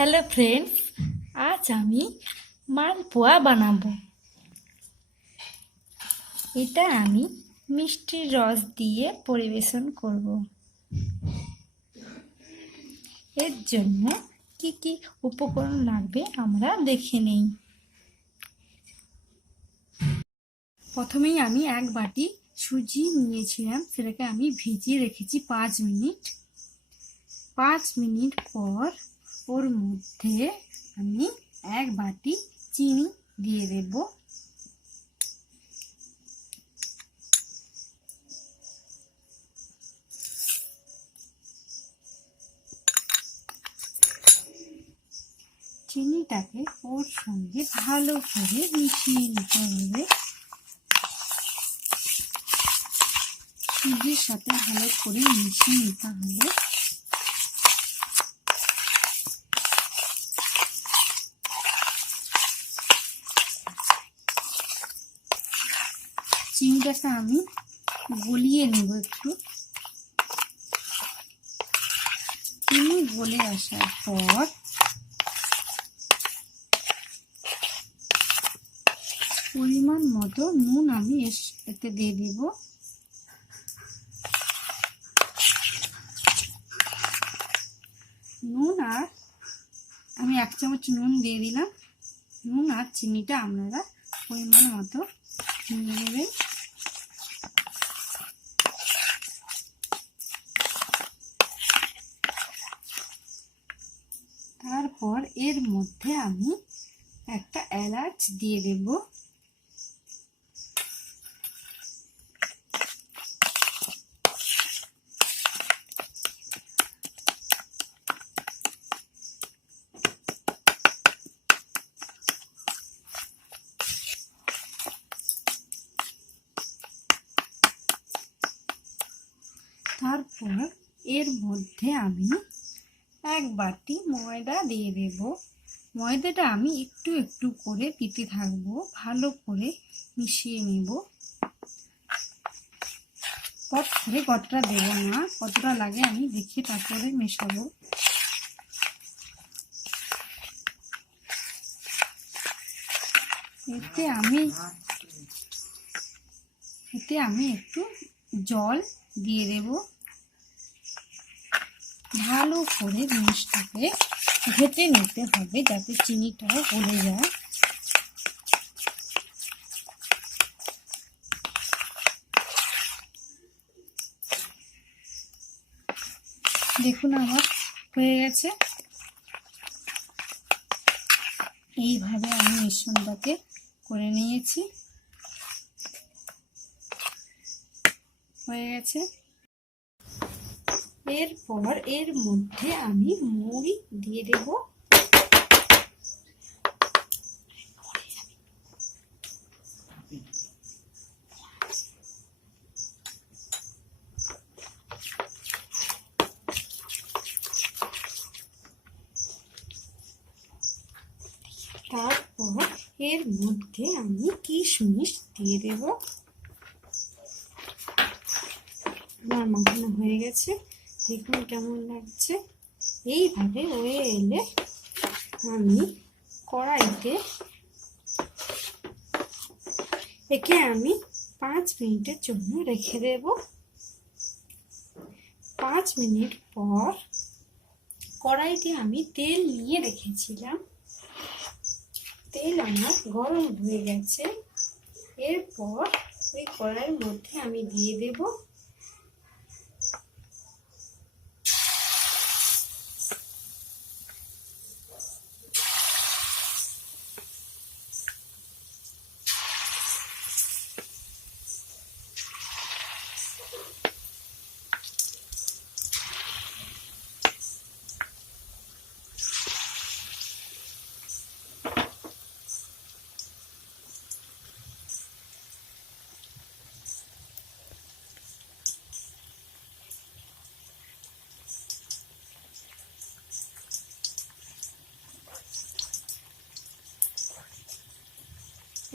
Hello friends, আজ আমি মালপোয়া বানাবো। এটা আমি মিষ্টির রস দিয়ে পরিবেশন করব। এর জন্য কি কি উপকরণ লাগবে আমরা দেখে নেই। প্রথমেই আমি এক বাটি সুজি নিয়েছিলাম, সেটাকে আমি ভিজিয়ে রেখেছি 5 মিনিট। 5 মিনিট পর ওর মধ্যে আমি এক বাটি চিনি দিয়ে দেব। চিনিটাকে ওর সঙ্গে ভালো করে মিশিয়ে নিতে হবে। সুজির সাথে ভালো করে মিশিয়ে নিতে হবে। চিনিটাকে আমি গলিয়ে নেব একটু। চিনি গলে আসার পর পরিমাণ মতো নুন আমি এতে দিয়ে দিব। নুন আর আমি 1 চামচ নুন দিয়ে দিলাম। নুন আর চিনিটা আপনারা পরিমাণ মতো নিয়ে নেবেন। তারপর এর মধ্যে আমি একটা এলাচ দিয়ে দেব। তারপর এর মধ্যে আমি এক বাটি ময়দা দিয়ে দেব। ময়দাটা আমি একটু একটু করে দিতে থাকবো, ভালো করে মিশিয়ে নেব। পট করে কতটা দেব না, কতটা লাগে আমি দেখে তারপরে মেশাবো। এতে আমি একটু জল দিয়ে দেব। ভালো করে জিনিসটাকে ঘেটে নিতে হবে যাতে চিনিটাও গলে যায়। দেখুন আমার হয়ে গেছে। এইভাবে আমি মিশ্রণটাকে করে নিয়েছি, হয়ে গেছে। এরপর এর মধ্যে আমি মুড়ি দিয়ে দেব। তারপর এর মধ্যে আমি কিশমিশ দিয়ে দেব। আমার মাখানো হয়ে গেছে, দেখুন কেমন লাগছে। এইভাবে হয়ে এলে আমি কড়াইতে একে আমি 5 মিনিটের জন্য রেখে দেব। 5 মিনিট পর কড়াইতে আমি তেল নিয়ে রেখেছিলাম। তেল আমার গরম হয়ে গেছে। এরপর ওই কড়াইয়ের মধ্যে আমি দিয়ে দেব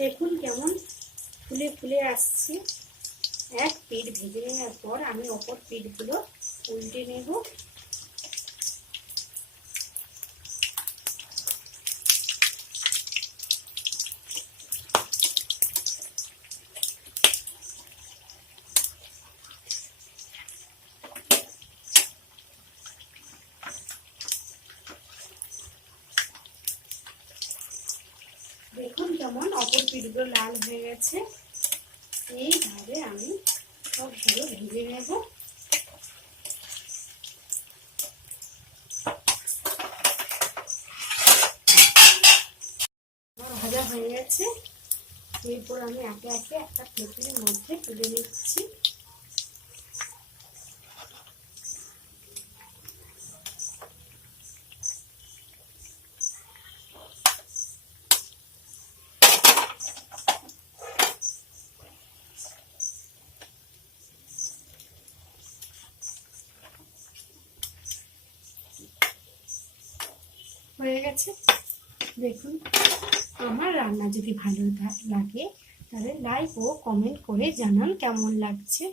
দেখুন কেমন ফুলে ফুলে আসছে। এক পিঠ ভেজে নেওয়ার পর আমি অপর পিঠগুলো উল্টে নেব। যেমন অপর পিঠগুলো লাল হয়ে গেছে, এইভাবে আমি সবগুলো ভেজে নেব। ভাজা হয়ে গেছে, এরপর আমি একে একে একটা প্লেটের মধ্যে তুলে নিচ্ছি। হয়ে গেছে। দেখুন, আমার রান্না যদি ভালো লাগে তাহলে লাইক ও কমেন্ট করে জানান কেমন লাগছে।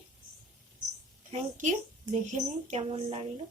Thank you. দেখে নিন কেমন লাগলো।